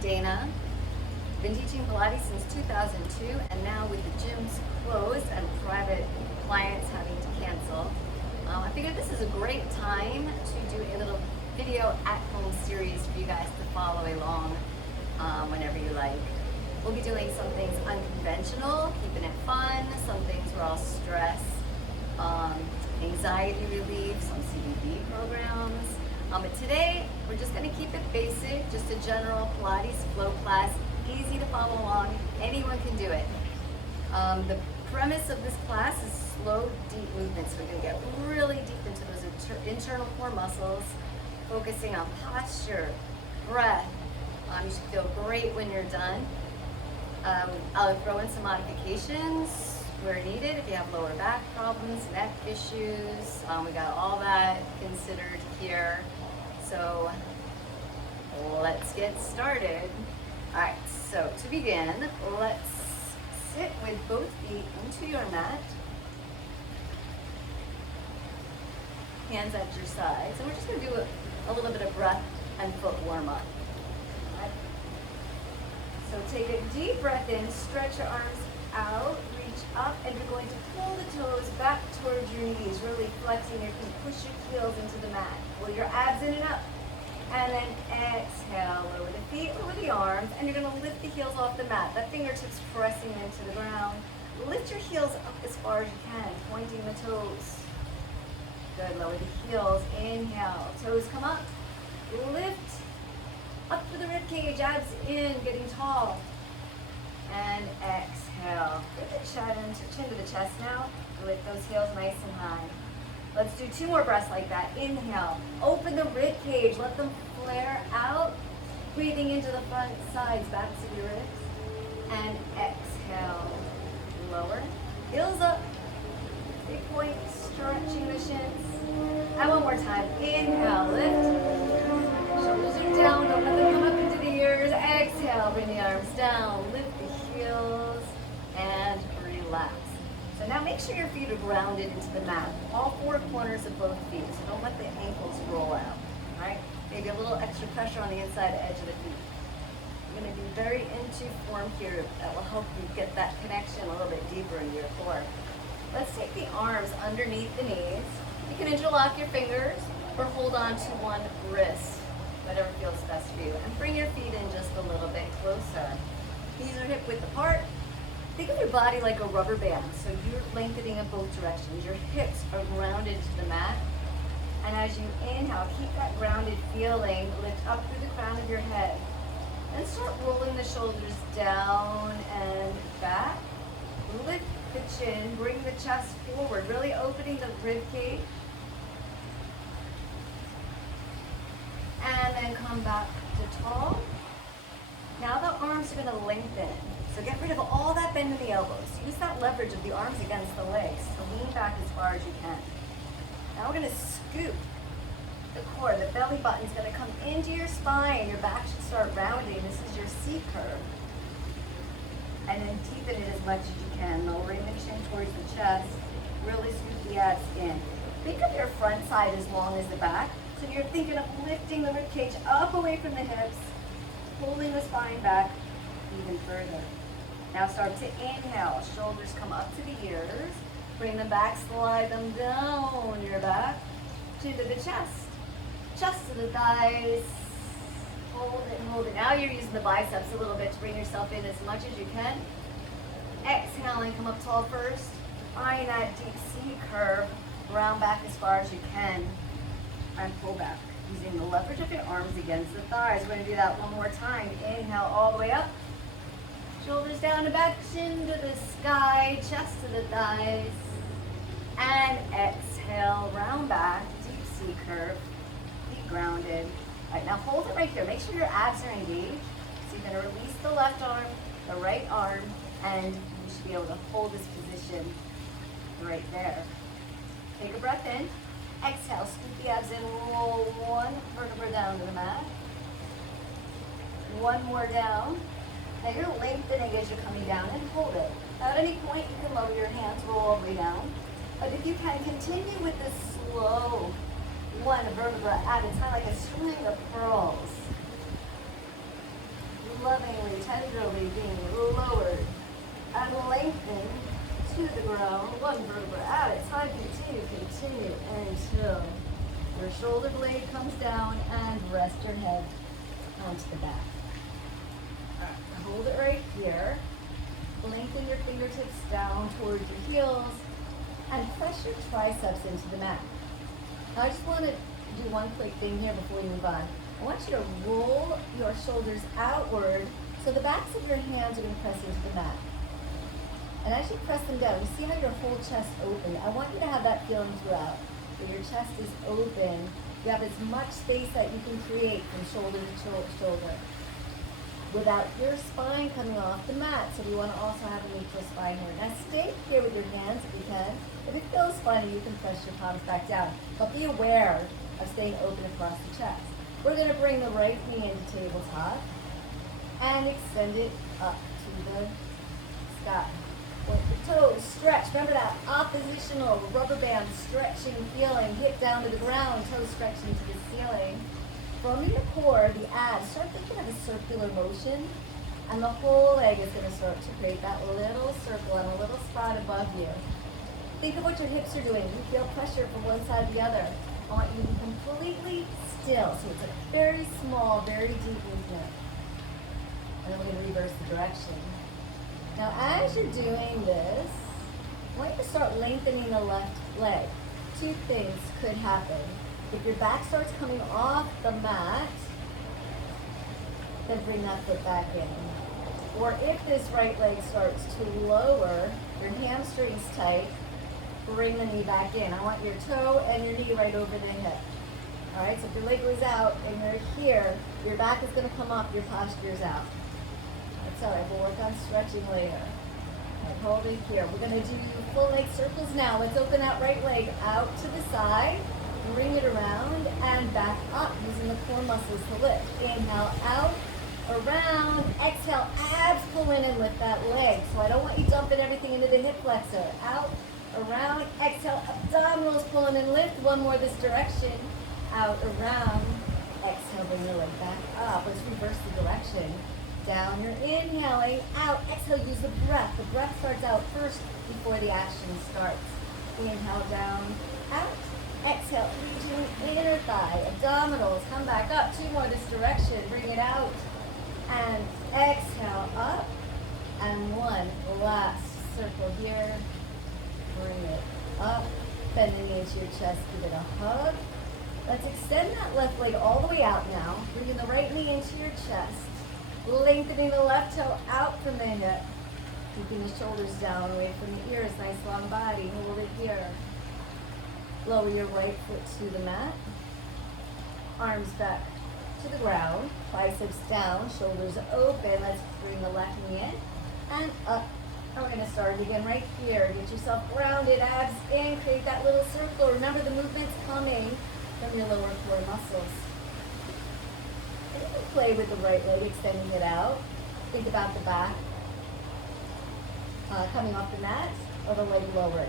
Dana. Been teaching Pilates since 2002, and now with the gyms closed and private clients having to cancel, I figured this is a great time to do a little video at-home series for you guys to follow along whenever you like. We'll be doing some things unconventional, keeping it fun, some things where I'll stress, anxiety relief, some CBD programs. But today, we're just going to keep it basic, just a general Pilates flow class, easy to follow along. Anyone can do it. The premise of this class is slow, deep movements. We're going to get really deep into those internal core muscles, focusing on posture, breath. You should feel great when you're done. I'll throw in some modifications where needed if you have lower back problems, neck issues. We got all that considered here. So let's get started. All right, so to begin, let's sit with both feet into your mat. Hands at your sides. And we're just gonna do a little bit of breath and foot warm up. Right? So take a deep breath in, stretch your arms out, reach up, and you're going to pull the toes back towards your knees, really flexing your feet. Push your heels into the mat. Pull your abs in and up. And then exhale, lower the feet, lower the arms, and you're going to lift the heels off the mat. The fingertips pressing into the ground. Lift your heels up as far as you can, pointing the toes. Good, lower the heels, inhale, toes come up, lift, up for the rib cage, abs in, getting tall. And exhale, get the chin to the chest now, lift those heels nice and high. Let's do 2 more breaths like that. Inhale, open the rib cage, let them flare out. Breathing into the front, sides, backs of your ribs. And exhale, lower, heels up. Big point, stretching the shins. And one more time. Inhale, lift. Shoulders are down, don't let them come up into the ears. Exhale, bring the arms down, lift the heels, and relax. So now make sure your feet are grounded into the mat, all 4 corners of both feet, so don't let the ankles roll out, right? Maybe a little extra pressure on the inside edge of the feet. You're gonna be very into form here. That will help you get that connection a little bit deeper into your core. Let's take the arms underneath the knees. You can interlock your fingers or hold on to one wrist, whatever feels best for you. And bring your feet in just a little bit closer. Knees are hip width apart. Think of your body like a rubber band, so you're lengthening in both directions. Your hips are grounded to the mat. And as you inhale, keep that grounded feeling. Lift up through the crown of your head. Then start rolling the shoulders down and back. Lift the chin, bring the chest forward, really opening the rib cage. And then come back to tall. Now the arms are going to lengthen. So get rid of all that bend in the elbows. Use that leverage of the arms against the legs to lean back as far as you can. Now we're going to scoop the core. The belly button's going to come into your spine. Your back should start rounding. This is your C curve. And then deepen it as much as you can, lowering the chin towards the chest. Really scoop the abs in. Think of your front side as long as the back. So you're thinking of lifting the rib cage up away from the hips, pulling the spine back even further. Now start to inhale. Shoulders come up to the ears. Bring them back, slide them down your back. Chin to the chest. Chest to the thighs. Hold it, hold it. Now you're using the biceps a little bit to bring yourself in as much as you can. Exhaling, come up tall first. Find that deep C curve. Round back as far as you can. And pull back. Using the leverage of your arms against the thighs. We're going to do that one more time. Inhale all the way up. Shoulders down and back, chin to the sky, chest to the thighs. And exhale, round back, deep C curve, feet grounded. All right, now hold it right there. Make sure your abs are engaged. So you're going to release the left arm, the right arm, and you should be able to hold this position right there. Take a breath in. Exhale, scoop the abs in, roll one vertebra down to the mat. One more down. Now you're lengthening as you're coming down and hold it. Now at any point you can lower your hands, roll all the way down. But if you can, continue with this slow one vertebra at a time, like a string of pearls. lovingly, tenderly being lowered and lengthened to the ground, one vertebra at a time. Continue until your shoulder blade comes down and rest your head onto the back. Hold it right here. Lengthen your fingertips down towards your heels and press your triceps into the mat. Now I just want to do one quick thing here before we move on. I want you to roll your shoulders outward so the backs of your hands are going to press into the mat. And as you press them down, you see how your whole chest open. I want you to have that feeling throughout, that your chest is open. You have as much space that you can create from shoulder to shoulder without your spine coming off the mat. So we want to also have a neutral spine here. Now stay here with your hands if you can. If it feels funny, you can press your palms back down. But be aware of staying open across the chest. We're going to bring the right knee into tabletop and extend it up to the sky. Point the toes, stretch. Remember that oppositional rubber band stretching feeling. Hip down to the ground, toes stretching to the ceiling. From your core, the abs, start thinking of a circular motion, and the whole leg is going to start to create that little circle and a little spot above you. Think of what your hips are doing. You feel pressure from one side to the other. I want you to be completely still. So it's a very small, very deep movement. And then we're going to reverse the direction. Now as you're doing this, I want you to start lengthening the left leg. Two things could happen. If your back starts coming off the mat, then bring that foot back in. Or if this right leg starts to lower, your hamstring's tight, bring the knee back in. I want your toe and your knee right over the hip. All right, so if your leg goes out and you're here, your back is going to come up, your posture's out. That's all right, we'll work on stretching later. All right, hold it here. We're going to do full leg circles now. Let's open that right leg out to the side. Bring it around and back up using the core muscles to lift. Inhale out, around, exhale, abs pull in and lift that leg. So I don't want you dumping everything into the hip flexor. Out, around, exhale, abdominals pull in and lift. One more this direction. Out, around, exhale, bring your leg back up. Let's reverse the direction. Down, you're inhaling, out, exhale, use the breath. The breath starts out first before the action starts. Inhale, down, out. Exhale, reaching inner thigh, abdominals, come back up. Two more this direction, bring it out. And exhale, up. And one last circle here. Bring it up. Bend the knee into your chest, give it a hug. Let's extend that left leg all the way out now. Bringing the right knee into your chest. Lengthening the left toe out from the hip. Keeping the shoulders down, away from the ears. Nice long body. Hold it here. Lower your right foot to the mat. Arms back to the ground. Biceps down, shoulders open. Let's bring the left knee in and up. And we're going to start it again right here. Get yourself grounded, abs in, create that little circle. Remember the movement's coming from your lower core muscles. And you can play with the right leg, extending it out. Think about the back coming off the mat or the leg lowering.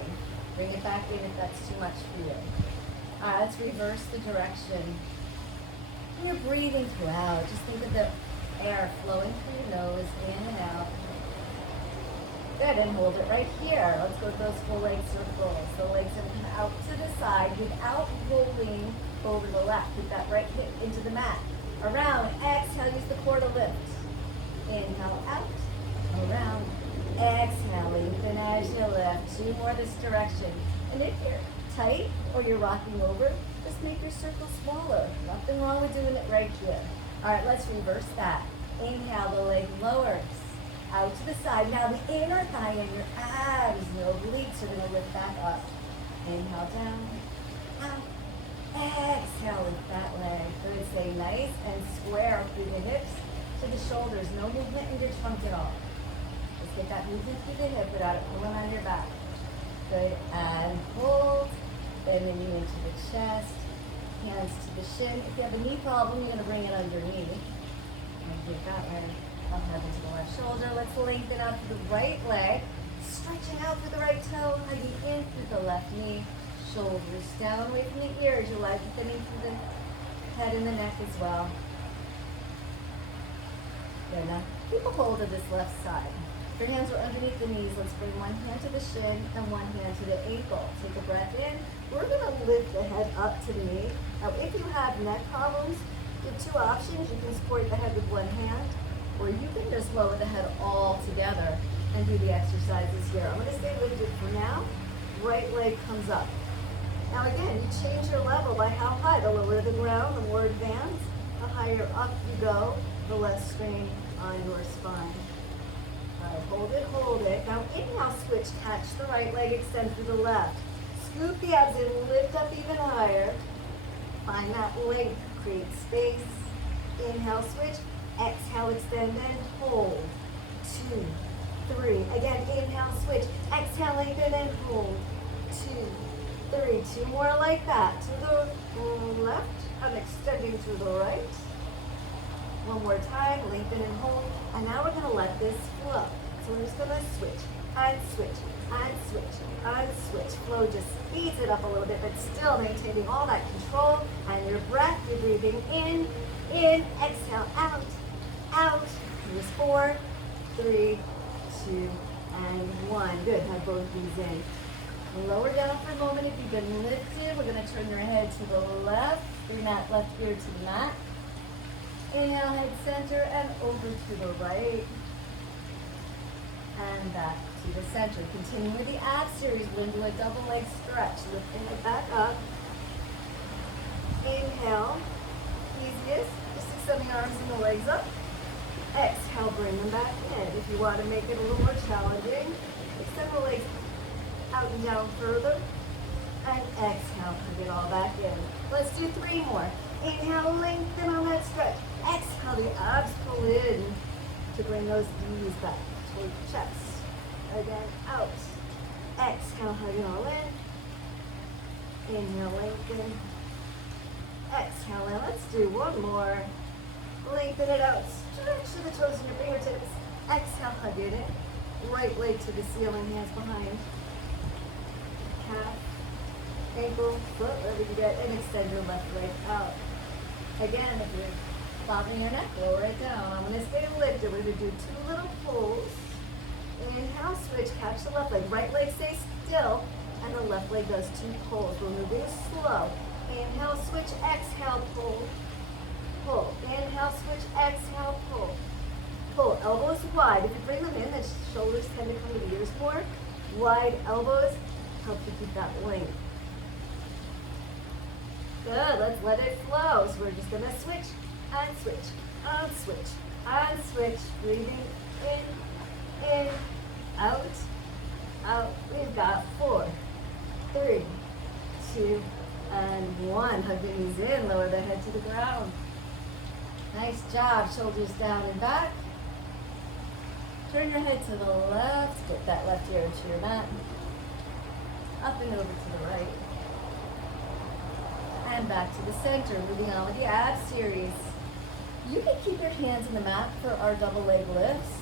Bring it back in if that's too much for you. All right, let's reverse the direction. And you're breathing throughout. Just think of the air flowing through your nose, in and out. Good, and hold it right here. Let's go to those full leg circles. The legs are come out to the side without rolling over the left. Keep that right hip into the mat. Around, exhale, use the core to lift. Inhale, out, around. Exhale, lengthen as you lift. Two more this direction. And if you're tight or you're rocking over, just make your circle smaller. Nothing wrong with doing it right here. All right, let's reverse that. Inhale, the leg lowers. Out to the side. Now the inner thigh and your abs, no obliques are going to lift back up. Inhale, down, out. Exhale, lift that leg. Good, stay nice and square through the hips to the shoulders. No movement in your trunk at all. Just get that movement through the hip without it pulling on your back. Good, and hold. Bend the knee into the chest. Hands to the shin. If you have a knee problem, you're going to bring it underneath. And get that way. Up head into the left shoulder. Let's lengthen out through the right leg. Stretching out through the right toe. Hugging in through the left knee. Shoulders down away from the ears. Your legs thinning through the head and the neck as well. Good, now keep a hold of this left side. If your hands are underneath the knees, let's bring one hand to the shin and one hand to the ankle. Take a breath in. We're gonna lift the head up to the knee. Now, if you have neck problems, you have two options. You can support the head with one hand, or you can just lower the head all together and do the exercises here. I'm gonna stay lifted for now. Right leg comes up. Now again, you change your level by how high. The lower the ground, the more advanced. The higher up you go, the less strain on your spine. All right, hold it, hold it. Now inhale, switch, catch the right leg, extend through the left. Scoop the abs in, lift up even higher. Find that length, create space. Inhale, switch. Exhale, extend and hold. 2, 3. Again, inhale, switch. Exhale, lengthen and hold. 2, 3. 2 more like that. To the left and extending to the right. One more time, lengthen and hold. And now we're gonna let this flow. So we're just gonna switch and switch and switch and switch. Flow just speeds it up a little bit, but still maintaining all that control. And your breath, you're breathing in, exhale, out, out. Here's 4, 3, 2, and 1. Good, have both knees in. Lower down for a moment if you've been lifted. We're gonna turn your head to the left. Bring that left ear to the mat. Inhale, head center, and over to the right. And back to the center. Continue with the ab series. We're going to do a double leg stretch. Lifting it back up. Inhale. Easiest. Just extend the arms and the legs up. Exhale, bring them back in. If you want to make it a little more challenging, extend the legs out and down further. And exhale, bring it all back in. Let's do 3 more. Inhale, lengthen on that stretch. Exhale, the abs pull in to bring those knees back toward the chest. Again, out. Exhale, hug it all in. Inhale, lengthen. Exhale, and let's do one more. Lengthen it out. Stretch to the toes and your fingertips. Exhale, hug it in. Right leg to the ceiling, hands behind. Calf, ankle, foot, wherever you get, and extend your left leg out. Again, if you're bobbing your neck, lower it down. I'm going to stay lifted. We're going to do 2 little pulls. Inhale, switch, catch the left leg. Right leg stays still, and the left leg does 2 pulls. We're moving slow. Inhale, switch, exhale, pull, pull. Inhale, switch, exhale, pull, pull. Elbows wide. If you bring them in, the shoulders tend to come to the ears more. Wide elbows help you keep that length. Good, let's let it flow. So we're just gonna switch and switch and switch and switch. Breathing in, out, out. We've got 4, 3, 2, and 1. Hug the knees in, lower the head to the ground. Nice job, shoulders down and back. Turn your head to the left, get that left ear into your mat. Up and over to the right. And back to the center, moving on with the ab series. You can keep your hands in the mat for our double leg lifts.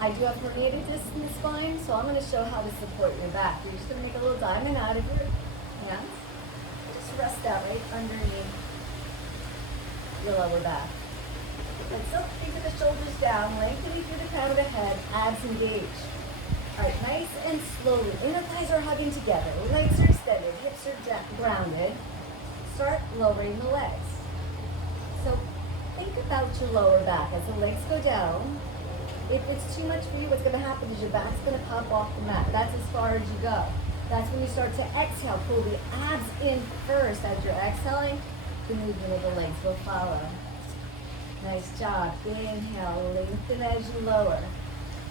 I do have herniated discs in the spine, so I'm going to show how to support your back. You're just going to make a little diamond out of your hands. Just rest that right underneath your lower back. And so keep the shoulders down, lengthening through the crown of the head, abs engaged. All right, nice and slowly. Inner thighs are hugging together. Legs are extended, hips are grounded. Start lowering the legs. So think about your lower back as the legs go down. If it's too much for you, what's going to happen is your back's going to pop off the mat. That's as far as you go. That's when you start to exhale. Pull the abs in first. As you're exhaling, the movement of the legs will follow. Nice job. Inhale, lengthen as you lower.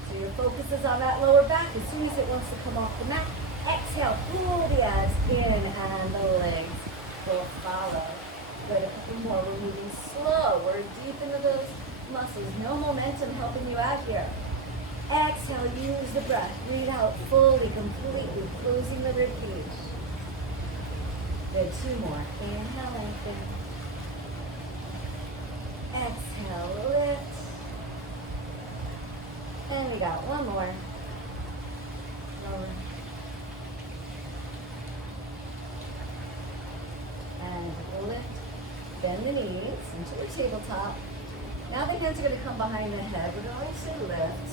So your focus is on that lower back. As soon as it wants to come off the mat, exhale, pull the abs in and the legs will follow. Good, a couple more. We're moving slow. We're deep into those muscles. No momentum helping you out here. Exhale, use the breath. Breathe out fully, completely, closing the rib cage. Good, 2 more. Inhale, lengthen. Exhale, lift. And we got 1 more. Lower. And lift. Bend the knees into the tabletop. Now the hands are going to come behind the head. We're going to lift.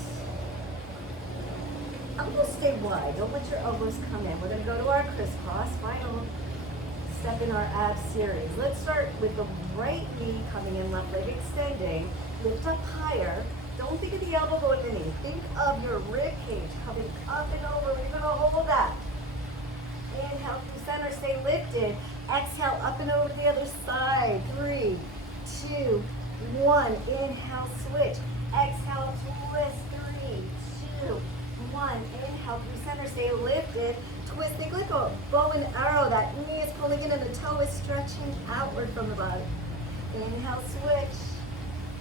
I'm going to stay wide. Don't let your elbows come in. We're going to go to our crisscross. Final step in our abs series. Let's start with the right knee coming in, left leg extending. Lift up higher. Don't think of the elbow going in the knee. Think of your rib cage coming up and over. We're going to hold that. Inhale through center. Stay lifted. Exhale up and over to the other side. 3, 2, 1. Inhale, switch. Exhale, twist. 3, 2, 1. Inhale through center. Stay lifted. Twist. Think like a bow and arrow. That knee is pulling in and the toe is stretching outward from the body. Inhale, switch.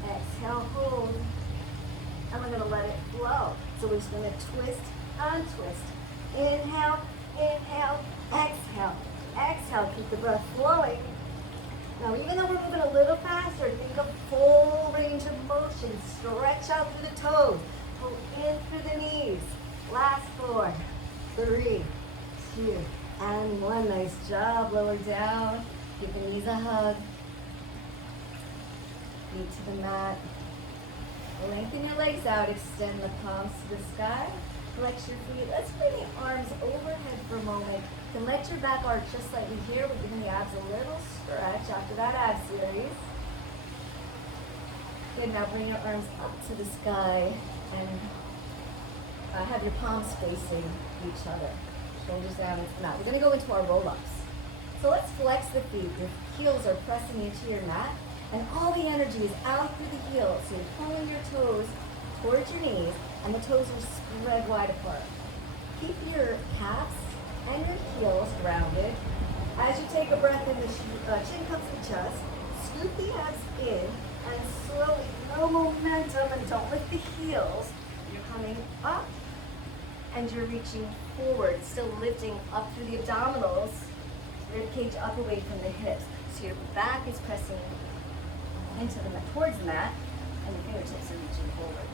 Exhale, hold. And we're going to let it flow. So we're just going to twist, untwist. Inhale, inhale, exhale. Exhale, keep the breath flowing. Now, even though we're moving a little faster, think of full range of motion. Stretch out through the toes. Pull in through the knees. Last 4, 3, 2, and 1. Nice job. Lower down. Give the knees a hug. Feet to the mat. Lengthen your legs out. Extend the palms to the sky. Flex your feet. Let's bring the arms overhead for a moment. You can let your back arch just slightly here. We're giving the abs a little stretch after that ab series. Good. Now bring your arms up to the sky and have your palms facing each other. Shoulders down into the mat. We're going to go into our roll-ups. So let's flex the feet. Your heels are pressing into your mat. And all the energy is out through the heels. So you're pulling your toes towards your knees, and the toes are spread wide apart. Keep your calves and your heels grounded. As you take a breath in, the chin comes to the chest. Scoop the abs in, and slowly, no momentum, and don't lift the heels. You're coming up, and you're reaching forward, still lifting up through the abdominals, rib cage up away from the hips. So your back is pressing into the mat, towards the mat, and the fingertips are reaching forward.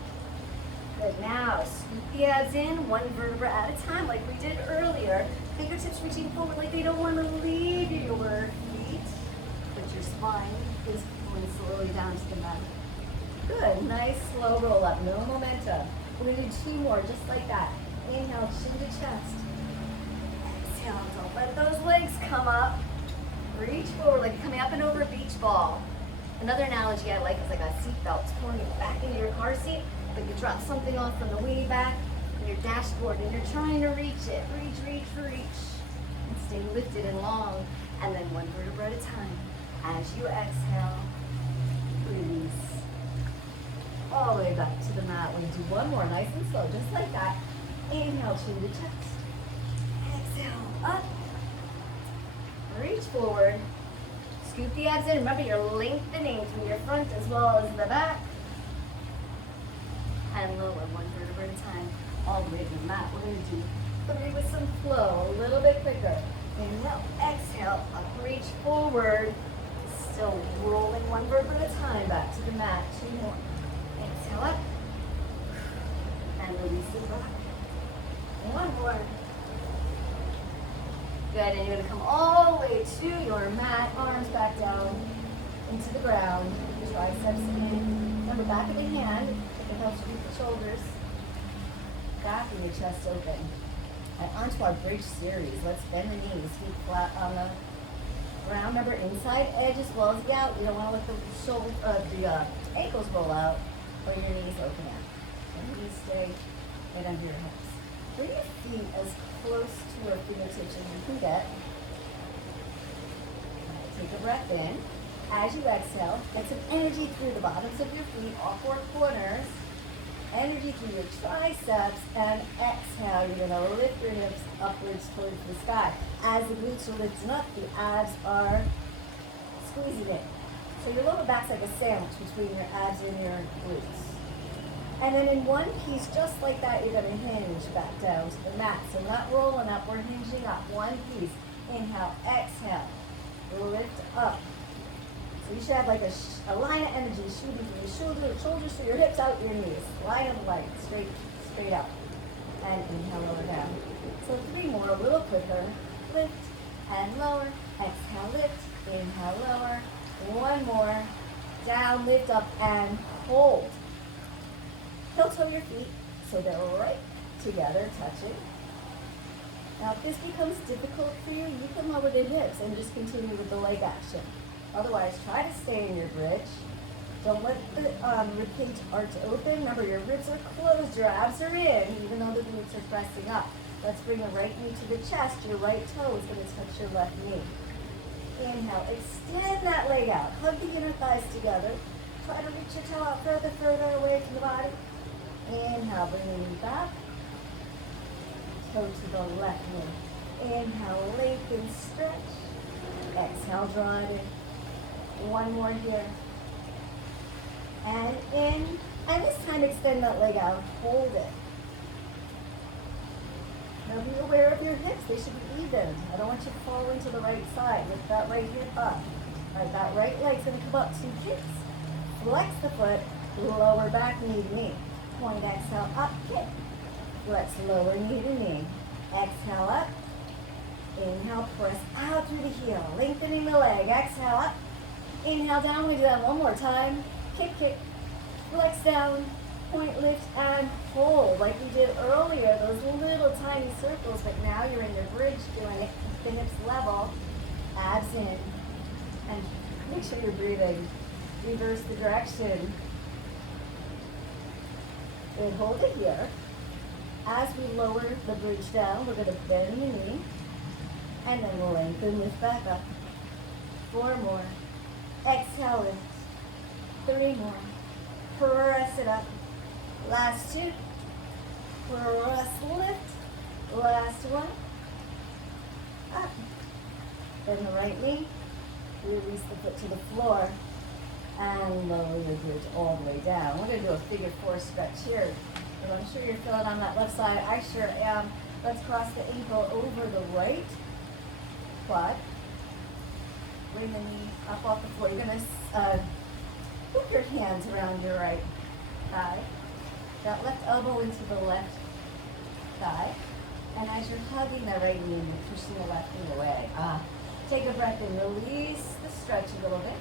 Good. Now, scoop the abs in, one vertebra at a time, like we did earlier. Fingertips reaching forward like they don't want to leave your feet, but your spine is pulling slowly down to the mat. Good. Nice, slow roll up. No momentum. We're going to do 2 more, just like that. Inhale, chin to chest. Exhale, don't let those legs come up. Reach forward like you're coming up and over a beach ball. Another analogy I like is like a seatbelt. It's pulling you back into your car seat, but you drop something off from the way back on your dashboard and you're trying to reach it. Reach, reach, reach. And stay lifted and long. And then one vertebra at a time. As you exhale, release. All the way back to the mat. We do one more, nice and slow, just like that. Inhale, chin to chest. Exhale, up. Reach forward. Scoop the abs in. Remember, you're lengthening through your front as well as the back. And lower, one vertebra at a time, all the way to the mat. We're going to do 3 with some flow, a little bit quicker. Inhale, exhale, up, reach forward. Still rolling one vertebra at a time, back to the mat. 2 more. Exhale up. And release it back. 1 more. Good, and you're going to come all the way to your mat, arms back down into the ground, triceps in. Remember, back of the hand, it helps keep the shoulders back and your chest open. And onto our bridge series. Let's bend the knees, feet flat on the ground. Remember, inside edge as well as the out. You don't want to let the ankles roll out or your knees open out. And knees stay right under your hips. Bring your feet as close to your fingertips as you can get. Take a breath in. As you exhale, get some energy through the bottoms of your feet, all 4 corners. Energy through your triceps, and exhale. You're going to lift your hips upwards towards the sky. As the glutes are lifting up, the abs are squeezing in. So your lower back's like a sandwich between your abs and your glutes. And then in one piece, just like that, you're going to hinge back down to the mat. So not rolling up, we're hinging up. One piece. Inhale, exhale. Lift up. So you should have like a line of energy shooting from your shoulders to your hips, out your knees. Line of light, straight up. And inhale, lower down. So 3 more, a little quicker. Lift and lower. Exhale, lift. Inhale, lower. 1 more. down, lift up, and hold. Heel toe your feet so they're right together, touching. Now, if this becomes difficult for you, you can lower the hips and just continue with the leg action. Otherwise, try to stay in your bridge. Don't let the ribcage arch open. Remember, your ribs are closed, your abs are in, even though the glutes are pressing up. Let's bring the right knee to the chest. Your right toe is going to touch your left knee. Inhale, extend that leg out. Hug the inner thighs together. Try to reach your toe out further, further away from the body. Inhale, bring the knee back. Toe to the left knee. Inhale, lengthen, stretch. Exhale, draw it in. One more here. And in. And this time, extend that leg out. Hold it. Now be aware of your hips. They should be even. I don't want you to fall into the right side. Lift that right hip up. All right, that right leg's going to come up 2 kicks. Flex the foot. Lower back, knee to knee. Point, exhale, up, kick. Flex, lower knee to knee. Exhale, up. Inhale, press out through the heel. Lengthening the leg. Exhale, up. Inhale, down. We do that one more time. Kick, kick. Flex down. Point, lift, and hold like we did earlier, those little tiny circles, but now you're in your bridge doing it, the hips level, abs in, and make sure you're breathing. Reverse the direction. Good, hold it here. As we lower the bridge down, we're going to bend the knee, and then we'll lengthen, lift back up. 4 more. Exhale, lift. 3 more. Press it up. Last 2. Press, lift. Last 1. Up. Bend the right knee. Release the foot to the floor. And lower your bridge all the way down. We're going to do a figure 4 stretch here. And I'm sure you're feeling on that left side. I sure am. Let's cross the ankle over the right quad. Bring the knee up off the floor. You're going to hook your hands around your right thigh. That left elbow into the left thigh. And as you're hugging the right knee, you're pushing the left knee away. Take a breath in. Release the stretch a little bit.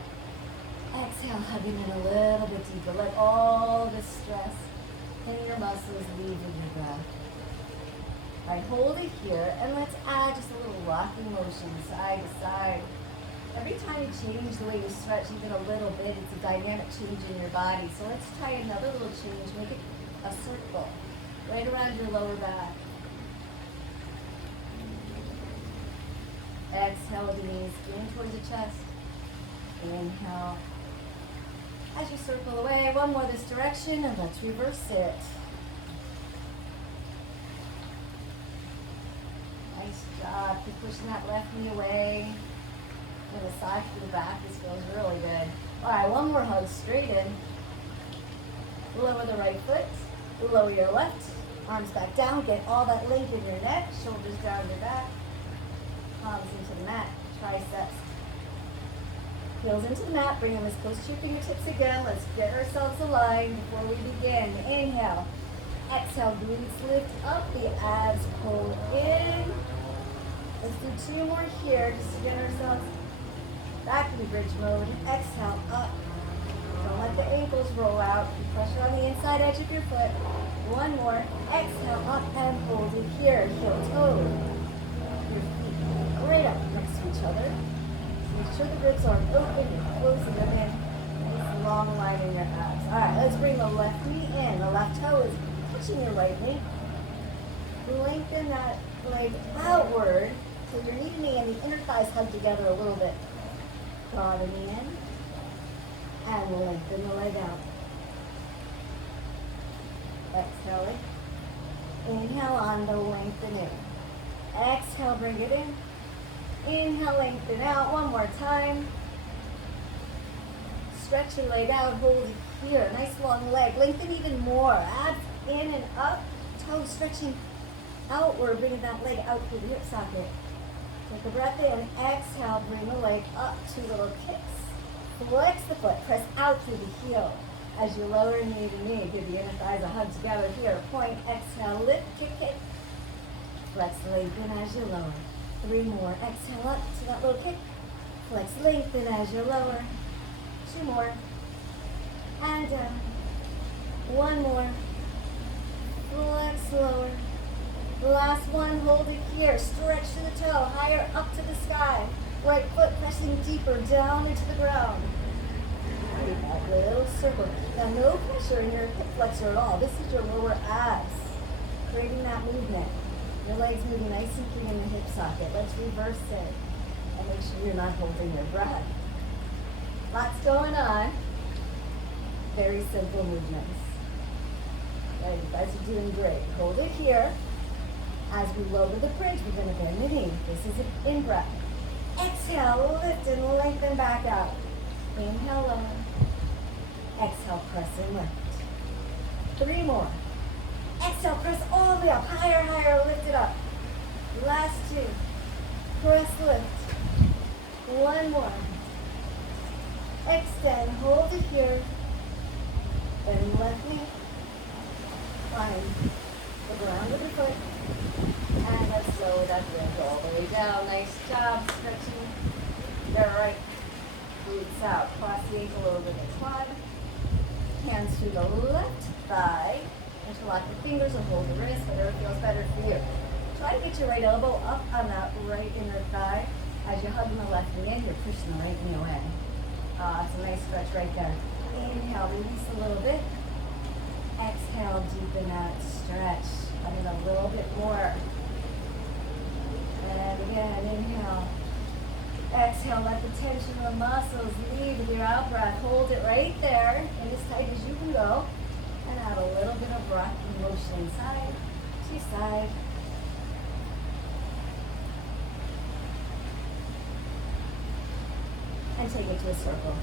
Exhale, hugging it a little bit deeper. Let all the stress in your muscles leave with your breath. All right, hold it here, and let's add just a little rocking motion side to side. Every time you change the way you stretch even a little bit, it's a dynamic change in your body. So let's try another little change. Make it a circle right around your lower back. Exhale, the knees in towards the chest. Inhale. As you circle away, one more this direction, and let's reverse it. Nice job. Keep pushing that left knee away. From the side to the back, this feels really good. All right, one more hug, straight in. Lower the right foot. Lower your left. Arms back down. Get all that length in your neck. Shoulders down your back. Palms into the mat. Triceps. Heels into the mat. Bring them as close to your fingertips again. Let's get ourselves aligned before we begin. Inhale. Exhale. Glutes lift up. The abs pull in. Let's do 2 more here just to get ourselves back in bridge mode. Exhale, up. Don't let the ankles roll out. Keep pressure on the inside edge of your foot. 1 more. Exhale, up and hold it here. Heel toe. Your feet right up next to each other. Make sure the ribs aren't open. You're closing them in. Nice long line in your abs. All right, let's bring the left knee in. The left toe is touching your right knee. Lengthen that leg outward so your knee to knee and the inner thighs hug together a little bit. Draw the knee in and lengthen the leg out. Exhale it. Inhale on the lengthen in. Exhale, bring it in. Inhale, lengthen out. One more time. Stretch your leg out. Hold it here. Nice long leg. Lengthen even more. Abs in and up. Toes stretching outward. Bringing that leg out through the hip socket. Take a breath in. Exhale. Bring the leg up. 2 little kicks. Flex the foot. Press out through the heel. As you lower knee to knee, give the inner thighs a hug together here. Point. Exhale. Lift. Kick, kick. Flex, lengthen as you lower. 3 more. Exhale up to that little kick. Flex, lengthen as you lower. 2 more. and down. One more. Flex lower. Last one, hold it here. Stretch to the toe, higher up to the sky. Right foot pressing deeper down into the ground. Create that little circle. Now no pressure in your hip flexor at all. This is your lower abs. Creating that movement. Your legs moving nice and free in the hip socket. Let's reverse it. And make sure you're not holding your breath. Lots going on. Very simple movements. Right, you guys are doing great. Hold it here. As we lower the bridge, we're going to bend the knee. This is an in-breath. Exhale, lift and lengthen back out. Inhale, lower. Exhale, press and lift. 3 more. Exhale, press all the way up. Higher, higher, lift it up. Last 2. Press, lift. 1 more. Extend, hold it here. Bend left knee. Find the ground of the foot. And let's lower that bridge all the way down. Nice job stretching the right glutes out. Cross the ankle over the quad. Hands to the left thigh. Interlock the fingers and hold the wrist, whatever feels better for you. Try to get your right elbow up on that right inner thigh. As you're hugging the left knee in, you're pushing the right knee away. It's a nice stretch right there. Inhale, release a little bit. Exhale, deepen that stretch. I need a little bit more. And again, inhale. Exhale, let the tension of the muscles leave with your out breath. Hold it right there, and as tight as you can go. And add a little bit of rock motion side to side. And take it to a circle.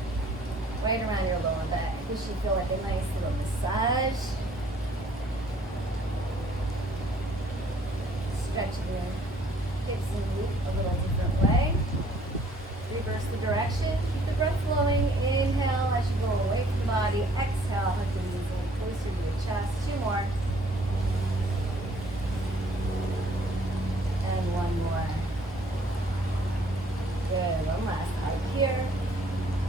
Right around your lower back. This should feel like a nice little massage. Stretching your hips and glute a little different way. Reverse the direction. Keep the breath flowing. Inhale as you roll away from the body. Exhale, hug the knees in closer to your chest. 2 more. And 1 more. Good. One last hug here.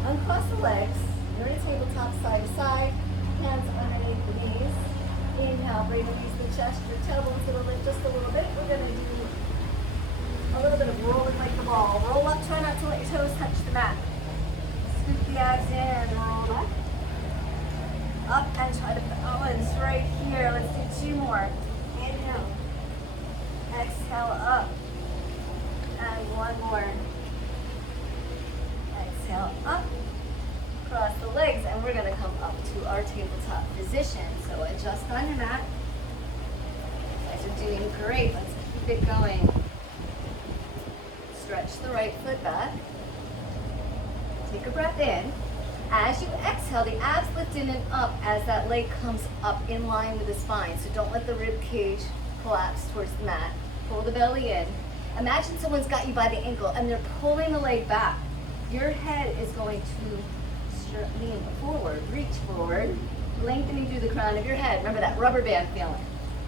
Uncross the legs. You're in a tabletop side to side. Hands underneath the knees. Inhale, bring the knees to the chest. Your tailbone's going to lift just a little bit. We're going to do a little bit of rolling like the ball. Roll up, try not to let your toes touch the mat. Scoop the abs in, roll back. Up and try to balance right here. Let's do 2 more. Inhale. Exhale up. And 1 more. Exhale up. Cross the legs, and we're going to come up to our tabletop position. So adjust on your mat. You guys are doing great. Let's keep it going. Stretch the right foot back. Take a breath in. As you exhale, the abs lift in and up as that leg comes up in line with the spine. So don't let the rib cage collapse towards the mat. Pull the belly in. Imagine someone's got you by the ankle and they're pulling the leg back. Your head is going to lean forward, reach forward, lengthening through the crown of your head. Remember that rubber band feeling.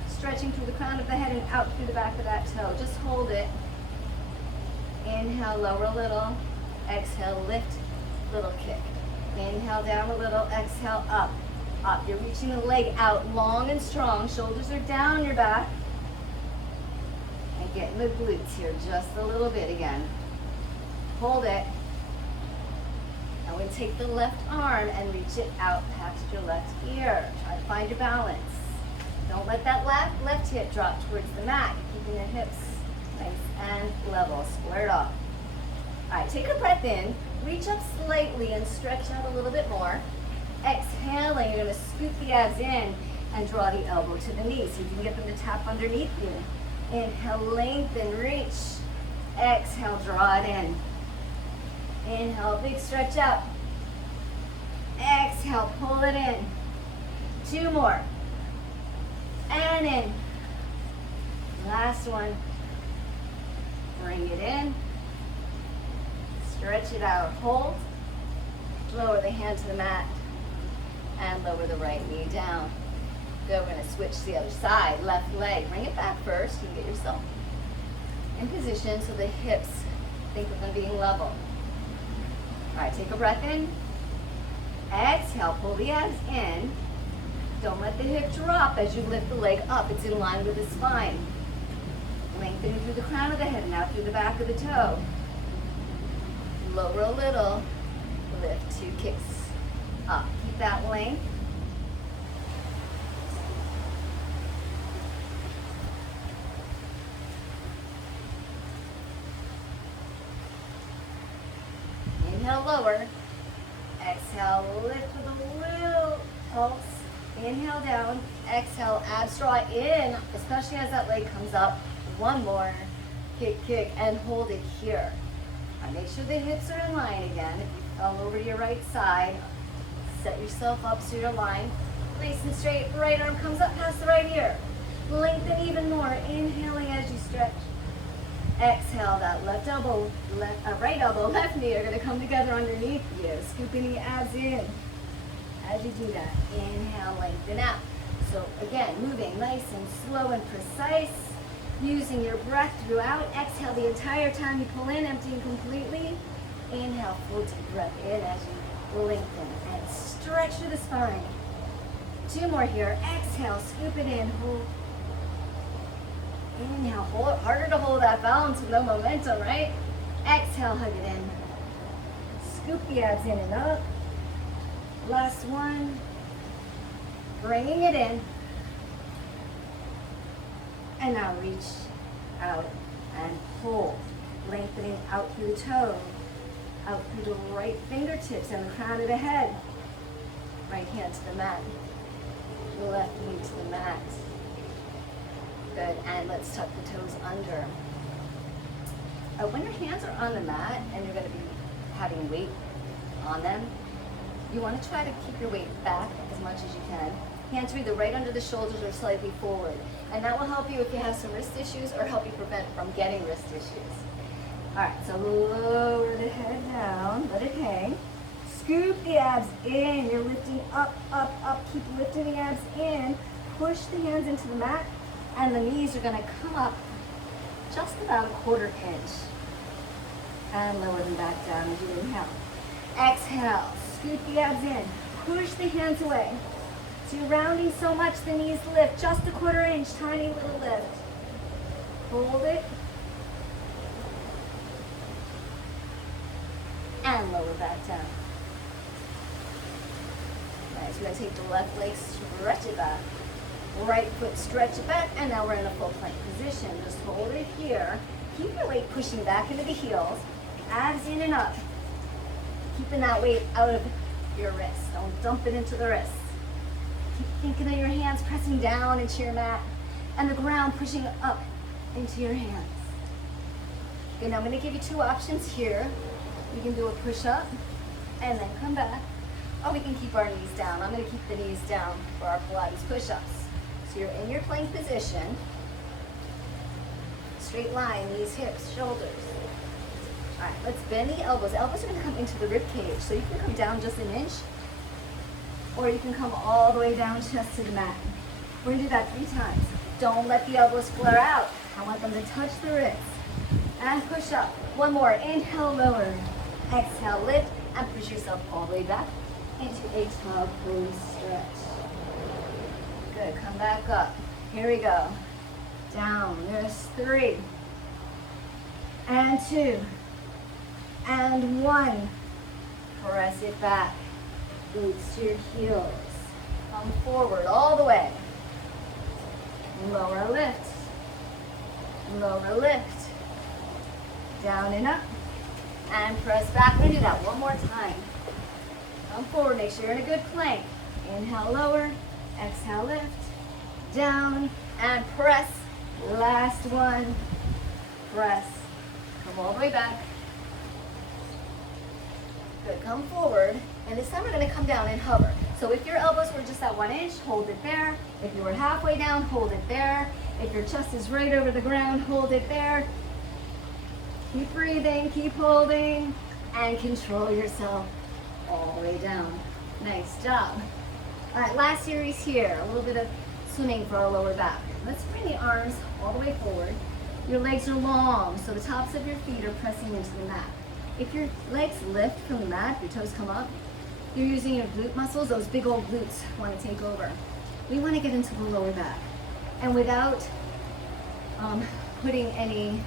Stretching through the crown of the head and out through the back of that toe. Just hold it. Inhale, lower a little. Exhale, lift, little kick. Inhale, down a little. Exhale, up. Up. You're reaching the leg out long and strong. Shoulders are down your back. And getting the glutes here just a little bit again. Hold it. Now we take the left arm and reach it out past your left ear. Try to find your balance. Don't let that left hip drop towards the mat. You're keeping the hips nice and level, squared off. All right, take a breath in. Reach up slightly and stretch out a little bit more. Exhaling, you're going to scoop the abs in and draw the elbow to the knee so you can get them to tap underneath you. Inhale, lengthen, reach. Exhale, draw it in. Inhale, big stretch out. Exhale, pull it in. 2 more. And in. Last one. Bring it in. Stretch it out. Hold. Lower the hand to the mat. And lower the right knee down. Good. We're going to switch to the other side. Left leg. Bring it back first. You can get yourself in position so the hips, think of them being level. All right, take a breath in. Exhale. exhale, pull the abs in. Don't let the hip drop as you lift the leg up. It's in line with the spine. Lengthening through the crown of the head, now through the back of the toe. Lower a little, lift 2 kicks up. Keep that length. Inhale, lower. Exhale, lift with a little pulse. Inhale down. Exhale, abs draw in, especially as that leg comes up. One more. Kick, kick, and hold it here. Make sure the hips are in line again. If you fell over to your right side, set yourself up so you're aligned. Nice and straight. Right arm comes up past the right ear. Lengthen even more. Inhaling as you stretch. Exhale, that left elbow, right elbow, left knee are going to come together underneath you. Scooping the abs in. As you do that, inhale, lengthen out. So again, moving nice and slow and precise. Using your breath throughout. Exhale the entire time you pull in, emptying completely. Inhale, full deep breath in as you lengthen and stretch through the spine. 2 more here. Exhale, scoop it in, hold. Inhale, hold. Harder to hold that balance with no momentum, right? Exhale, hug it in. Scoop the abs in and up. Last one. Bringing it in. And now reach out and pull. Lengthening out through the toe. Out through the right fingertips and the crown of the head. Right hand to the mat. Left knee to the mat. Good, and let's tuck the toes under. When your hands are on the mat and you're going to be having weight on them, you want to try to keep your weight back as much as you can. Hands are either right under the shoulders or slightly forward. And that will help you if you have some wrist issues or help you prevent from getting wrist issues. All right, so lower the head down, let it hang. Scoop the abs in. You're lifting up, up, up. Keep lifting the abs in. Push the hands into the mat. And the knees are going to come up just about a 1/4 inch. And lower them back down as you inhale. Exhale, scoop the abs in. Push the hands away. So you're rounding so much the knees lift. Just a 1/4 inch, tiny little lift. Hold it. And lower back down. Nice, we're going to take the left leg, stretch it back. Right foot, stretch it back, and now we're in a full plank position. Just hold it here. Keep your weight pushing back into the heels. Abs in and up. Keeping that weight out of your wrists. Don't dump it into the wrists. Keep thinking of your hands pressing down into your mat and the ground pushing up into your hands. Okay, now I'm going to give you 2 options here. We can do a push-up and then come back, or we can keep our knees down. I'm going to keep the knees down for our Pilates push-ups. So you're in your plank position. Straight line, knees, hips, shoulders. All right, let's bend the elbows. Elbows are going to come into the rib cage. So you can come down just an inch, or you can come all the way down just to the mat. We're going to do that 3 times. Don't let the elbows flare out. I want them to touch the wrists. And push up. 1 more. Inhale, lower. Exhale, lift, and push yourself all the way back into a tall pose stretch. Good, come back up. Here we go. Down, there's 3. And 2. And 1. Press it back. Boots to your heels. Come forward all the way. Lower lift. Lower lift. Down and up. And press back. We're going to do that 1 more time. Come forward. Make sure you're in a good plank. Inhale, lower. Exhale, lift. Down. And press. Last one. Press. Come all the way back. Good. Come forward. And this time we're going to come down and hover. So if your elbows were just at 1 inch, hold it there. If you were halfway down, hold it there. If your chest is right over the ground, hold it there. Keep breathing, keep holding, and control yourself all the way down. Nice job. All right, last series here. A little bit of swimming for our lower back. Let's bring the arms all the way forward. Your legs are long, so the tops of your feet are pressing into the mat. If your legs lift from the mat, your toes come up, You're using your glute muscles, those big old glutes want to take over. We want to get into the lower back. And without putting any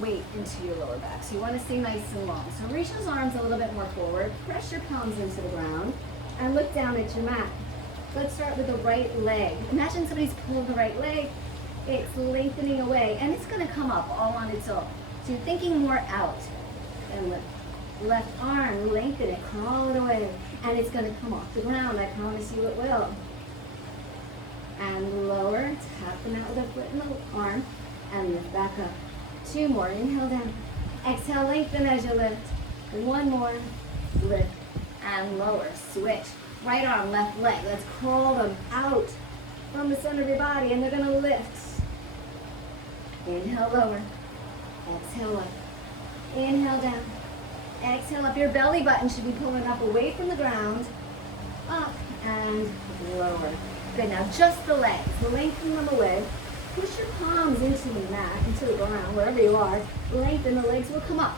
weight into your lower back. So you want to stay nice and long. So reach those arms a little bit more forward. Press your palms into the ground and look down at your mat. Let's start with the right leg. Imagine somebody's pulled the right leg. It's lengthening away and it's going to come up all on its own. So you're thinking more out and lift. Left arm, lengthen it, crawl it away, and it's going to come off the ground. I promise you it will. And lower, tap them out with a foot and the arm, and lift back up. 2 more, inhale down. Exhale, lengthen as you lift. 1 more, lift and lower. Switch. Right arm, left leg. Let's crawl them out from the center of your body, and they're going to lift. Inhale, lower. Exhale, up. Inhale, down. Exhale up. Your belly button should be pulling up away from the ground. Up and lower. Good. Now just the legs. Lengthen them away. Push your palms into the mat, into the ground, wherever you are. Lengthen the legs will come up.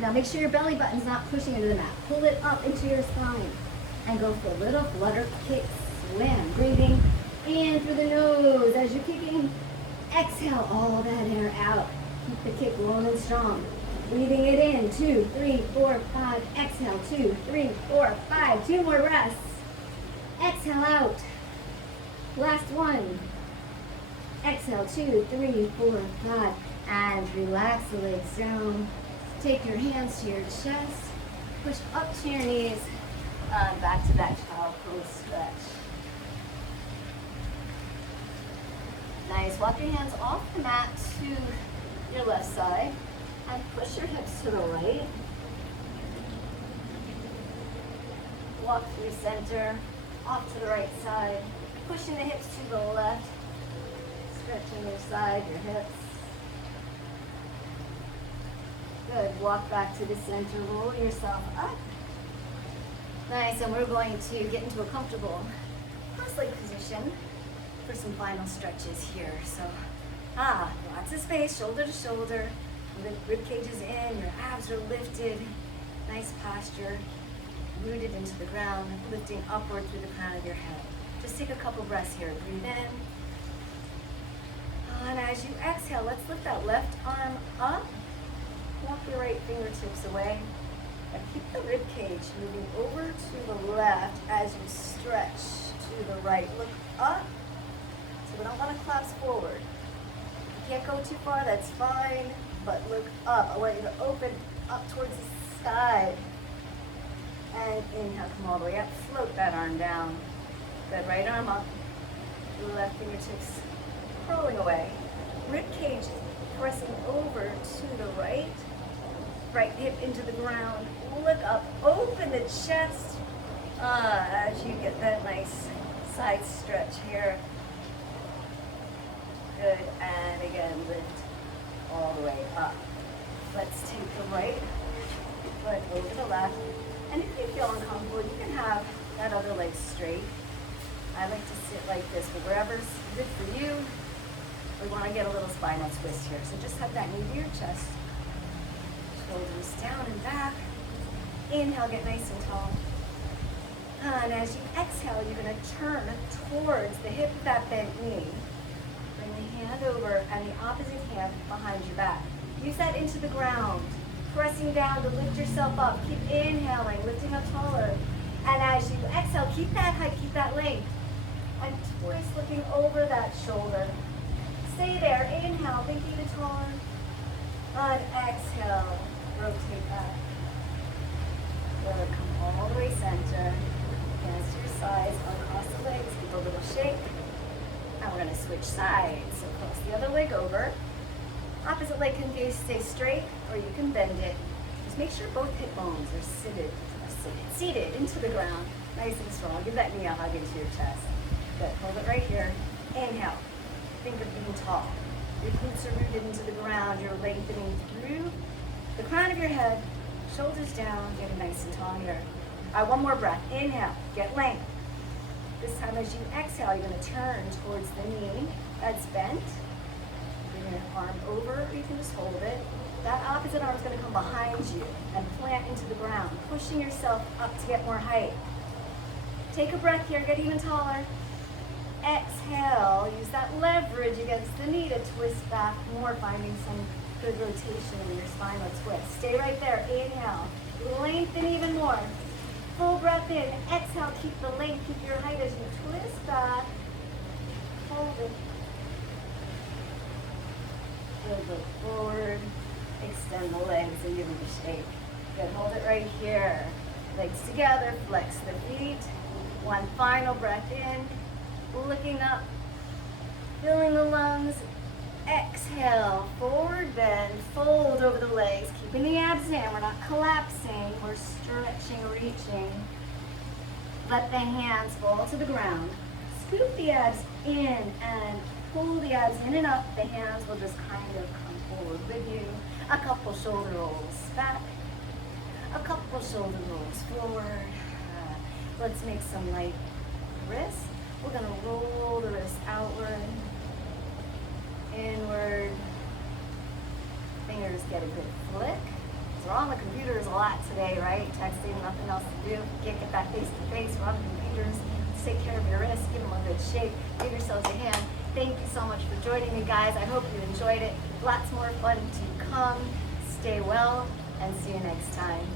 Now make sure your belly button's not pushing into the mat. Pull it up into your spine. And go for a little flutter kick swim. Breathing in through the nose as you're kicking. Exhale all that air out. Keep the kick long and strong. Breathing it in, 2, 3, 4, 5. Exhale, 2, 3, 4, 5. 2 more rests. Exhale out. Last one. Exhale, 2, 3, 4, 5. And relax the legs down. Take your hands to your chest. Push up to your knees. And back to that child pose stretch. Nice. Walk your hands off the mat to your left side. And push your hips to the right. Walk through center, off to the right side. Pushing the hips to the left. Stretching your side, your hips. Good. Walk back to the center. Roll yourself up. Nice. And we're going to get into a comfortable cross-leg position for some final stretches here. So, lots of space, shoulder to shoulder. Rib cage is in, your abs are lifted, nice posture, rooted into the ground, lifting upward through the crown of your head. Just take a couple breaths here. Breathe in. And as you exhale, let's lift that left arm up. Walk your right fingertips away. And keep the rib cage moving over to the left as you stretch to the right. Look up. So we don't want to collapse forward. If you can't go too far, that's fine. But look up. I want you to open up towards the sky. And inhale, come all the way up. Float that arm down. Good, right arm up. Left fingertips curling away. Rib cage pressing over to the right. Right hip into the ground. Look up. Open the chest as you get that nice side stretch here. Good. And again, lift all the way up. Let's take the right foot over the left. And if you feel uncomfortable, you can have that other leg straight. I like to sit like this, but wherever's good for you. We want to get a little spinal twist here. So just have that knee to your chest. Shoulders down and back. Inhale, get nice and tall. And as you exhale, you're going to turn towards the hip of that bent knee. Bring the hand over and the opposite hand behind your back. Use that into the ground. Pressing down to lift yourself up. Keep inhaling, lifting up taller. And as you exhale, keep that height, keep that length. And twist looking over that shoulder. Stay there. Inhale, thinking to taller. And exhale, rotate back. Good. Come all the way center. Hands to your sides, across the legs. Give a little shake. And we're going to switch sides. So cross the other leg over. Opposite leg can stay straight, or you can bend it. Just make sure both hip bones are seated into the ground, nice and strong. Give that knee a hug into your chest. Good. Hold it right here. Inhale. Think of being tall. Your glutes are rooted into the ground. You're lengthening through the crown of your head, shoulders down, getting nice and tall here. All right, one more breath. Inhale. Get length. This time as you exhale, you're going to turn towards the knee that's bent. Bring your arm over, or you can just hold it. That opposite arm is going to come behind you and plant into the ground, pushing yourself up to get more height. Take a breath here, get even taller. Exhale, use that leverage against the knee to twist back more, finding some good rotation in your spinal twist. Stay right there, inhale, lengthen even more. Full breath in, exhale, keep the length, keep your height as you twist back. Hold it. Good, look forward. Extend the legs and give them a shake. Good, hold it right here. Legs together, flex the feet. One final breath in, looking up, filling the lungs. Exhale, forward bend, fold over the legs, keeping the abs in. We're not collapsing, we're stretching, reaching. Let the hands fall to the ground. Scoop the abs in and pull the abs in and up. The hands will just kind of come forward with you. A couple shoulder rolls back. A couple shoulder rolls forward. Let's make some light wrists. We're going to roll the wrists outward, inward. Fingers get a good flick. So we're on the computers a lot today, right? Texting, nothing else to do. Can't get back face to face. We're on the computers. Let's take care of your wrists. Give them a good shake. Give yourselves a hand. Thank you so much for joining me, guys. I hope you enjoyed it. Lots more fun to come. Stay well, and see you next time.